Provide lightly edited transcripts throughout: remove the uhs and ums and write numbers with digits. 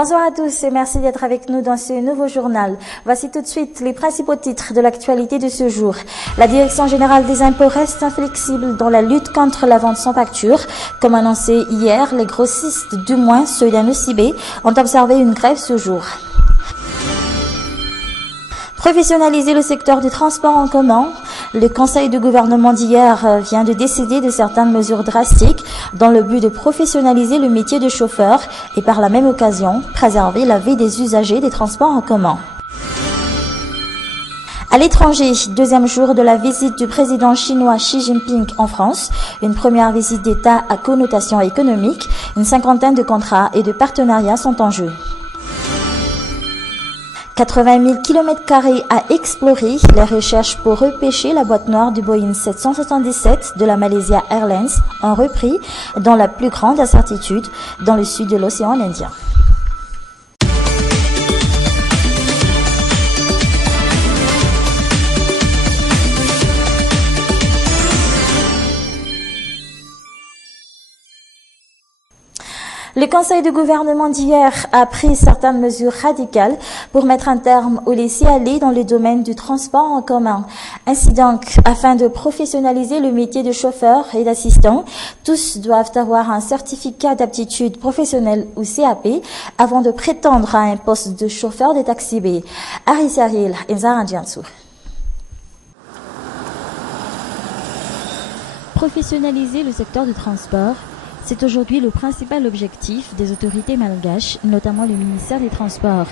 Bonjour à tous et merci d'être avec nous dans ce nouveau journal. Voici tout de suite les principaux titres de l'actualité de ce jour. La Direction générale des impôts reste inflexible dans la lutte contre la vente sans facture. Comme annoncé hier, les grossistes, du moins ceux d'Annecy-B, ont observé une grève ce jour. Professionnaliser le secteur du transport en commun. Le Conseil de gouvernement d'hier vient de décider de certaines mesures drastiques dans le but de professionnaliser le métier de chauffeur et par la même occasion préserver la vie des usagers des transports en commun. À l'étranger, deuxième jour de la visite du président chinois Xi Jinping en France, une première visite d'État à connotation économique, une cinquantaine de contrats et de partenariats sont en jeu. 80 000 km² à explorer, les recherches pour repêcher la boîte noire du Boeing 777 de la Malaysia Airlines ont repris dans la plus grande incertitude dans le sud de l'océan Indien. Le Conseil de gouvernement d'hier a pris certaines mesures radicales pour mettre un terme au laisser-aller dans le domaine du transport en commun. Ainsi donc, afin de professionnaliser le métier de chauffeur et d'assistant, tous doivent avoir un certificat d'aptitude professionnelle ou CAP avant de prétendre à un poste de chauffeur de taxi B. Aris Ariel et Zara Diansou. Professionnaliser le secteur du transport, c'est aujourd'hui le principal objectif des autorités malgaches, notamment le ministère des Transports.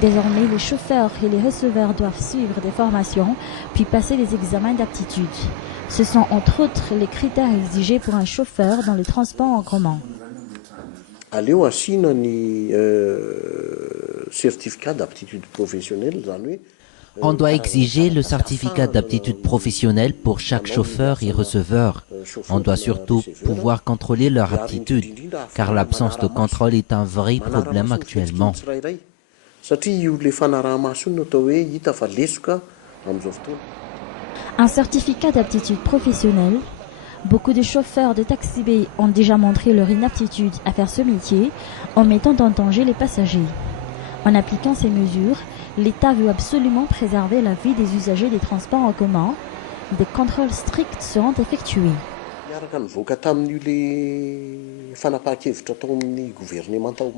Désormais, les chauffeurs et les receveurs doivent suivre des formations, puis passer des examens d'aptitude. Ce sont entre autres les critères exigés pour un chauffeur dans le transport en commun. Aleo asina ny certificat d'aptitude professionnelle zany. On doit exiger le certificat d'aptitude professionnelle pour chaque chauffeur et receveur. On doit surtout pouvoir contrôler leur aptitude, car l'absence de contrôle est un vrai problème actuellement. Un certificat d'aptitude professionnelle. Beaucoup de chauffeurs de taxi B ont déjà montré leur inaptitude à faire ce métier en mettant en danger les passagers. En appliquant ces mesures, l'État veut absolument préserver la vie des usagers des transports en commun. Des contrôles stricts seront effectués.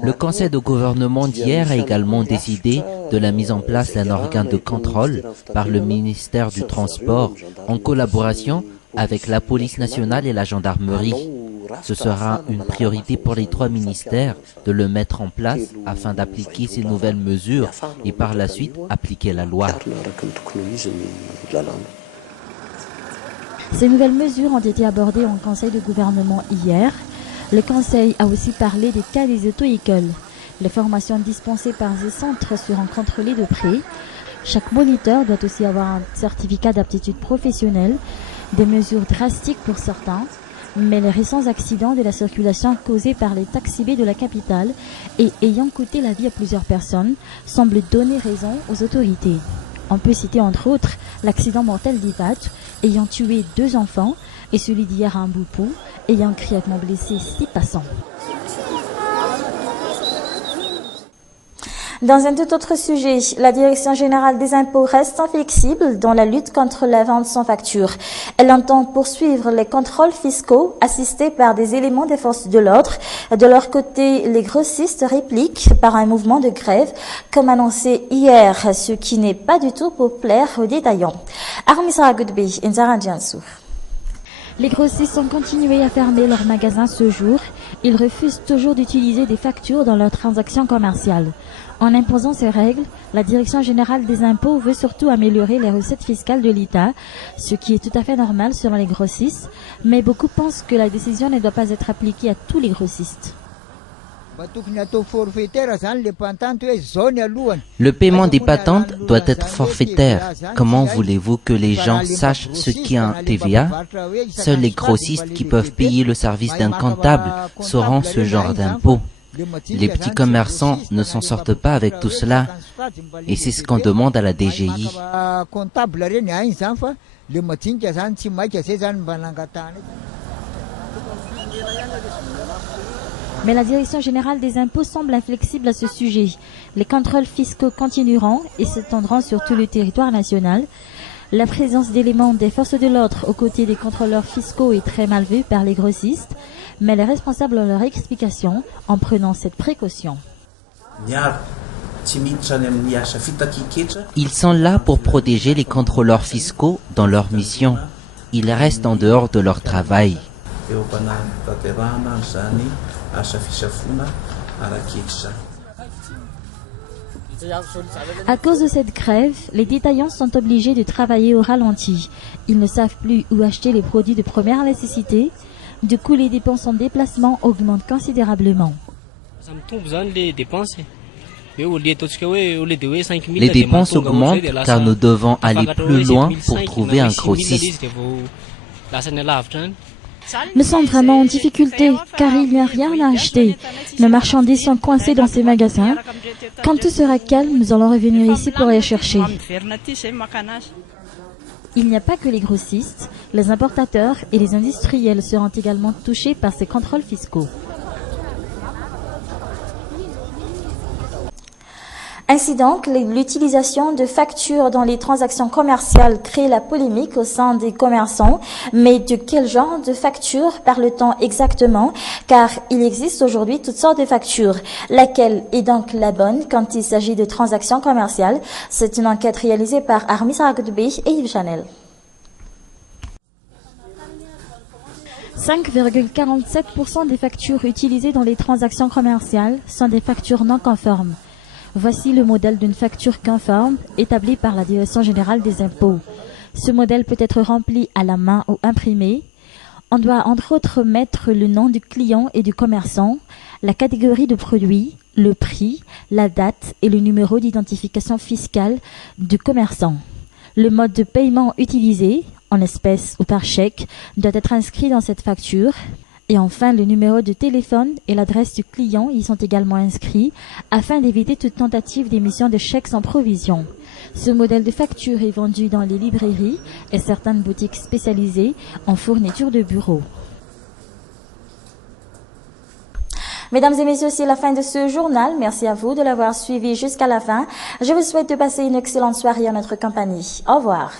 Le Conseil de gouvernement d'hier a également décidé de la mise en place d'un organe de contrôle par le ministère du Transport en collaboration avec la police nationale et la gendarmerie. Ce sera une priorité pour les trois ministères de le mettre en place afin d'appliquer ces nouvelles mesures et par la suite appliquer la loi. Ces nouvelles mesures ont été abordées en conseil de gouvernement hier. Le conseil a aussi parlé des cas des auto-écoles. Les formations dispensées par ces centres seront contrôlées de près. Chaque moniteur doit aussi avoir un certificat d'aptitude professionnelle, des mesures drastiques pour certains. Mais les récents accidents de la circulation causés par les taxis B de la capitale et ayant coûté la vie à plusieurs personnes semblent donner raison aux autorités. On peut citer entre autres l'accident mortel d'Ivat ayant tué 2 enfants et celui d'hier à Mboupou ayant grièvement blessé 6 passants. Dans un tout autre sujet, la Direction générale des impôts reste inflexible dans la lutte contre la vente sans facture. Elle entend poursuivre les contrôles fiscaux assistés par des éléments des forces de l'ordre. De leur côté, les grossistes répliquent par un mouvement de grève, comme annoncé hier, ce qui n'est pas du tout pour plaire aux détaillants. Armisara Goudbi, Nzara Diansou. Les grossistes ont continué à fermer leurs magasins ce jour. Ils refusent toujours d'utiliser des factures dans leurs transactions commerciales. En imposant ces règles, la Direction générale des impôts veut surtout améliorer les recettes fiscales de l'État, ce qui est tout à fait normal selon les grossistes, mais beaucoup pensent que la décision ne doit pas être appliquée à tous les grossistes. Le paiement des patentes doit être forfaitaire. Comment voulez-vous que les gens sachent ce qu'est un TVA? Seuls les grossistes qui peuvent payer le service d'un comptable sauront ce genre d'impôt. Les petits commerçants ne s'en sortent pas avec tout cela, et c'est ce qu'on demande à la DGI. Mais la Direction générale des impôts semble inflexible à ce sujet. Les contrôles fiscaux continueront et s'étendront sur tout le territoire national. La présence d'éléments des forces de l'ordre aux côtés des contrôleurs fiscaux est très mal vue par les grossistes, mais les responsables ont leur explication en prenant cette précaution. Ils sont là pour protéger les contrôleurs fiscaux dans leur mission. Ils restent en dehors de leur travail. À cause de cette grève, les détaillants sont obligés de travailler au ralenti. Ils ne savent plus où acheter les produits de première nécessité. Du coup, les dépenses en déplacement augmentent considérablement. Les dépenses augmentent car nous devons aller plus loin pour trouver un grossiste. Nous sommes vraiment en difficulté car il n'y a rien à acheter. Nos marchandises sont coincées dans ces magasins. Quand tout sera calme, nous allons revenir ici pour les chercher. Il n'y a pas que les grossistes, les importateurs et les industriels seront également touchés par ces contrôles fiscaux. Ainsi donc, l'utilisation de factures dans les transactions commerciales crée la polémique au sein des commerçants. Mais de quel genre de factures parle-t-on exactement? Car il existe aujourd'hui toutes sortes de factures. Laquelle est donc la bonne quand il s'agit de transactions commerciales? C'est une enquête réalisée par Armis Ragdoubi et Yves Chanel. 5,47% des factures utilisées dans les transactions commerciales sont des factures non conformes. Voici le modèle d'une facture conforme établie par la Direction générale des impôts. Ce modèle peut être rempli à la main ou imprimé. On doit entre autres mettre le nom du client et du commerçant, la catégorie de produit, le prix, la date et le numéro d'identification fiscale du commerçant. Le mode de paiement utilisé, en espèces ou par chèque, doit être inscrit dans cette facture. Et enfin, le numéro de téléphone et l'adresse du client y sont également inscrits afin d'éviter toute tentative d'émission de chèques sans provision. Ce modèle de facture est vendu dans les librairies et certaines boutiques spécialisées en fourniture de bureau. Mesdames et messieurs, c'est la fin de ce journal. Merci à vous de l'avoir suivi jusqu'à la fin. Je vous souhaite de passer une excellente soirée en notre compagnie. Au revoir.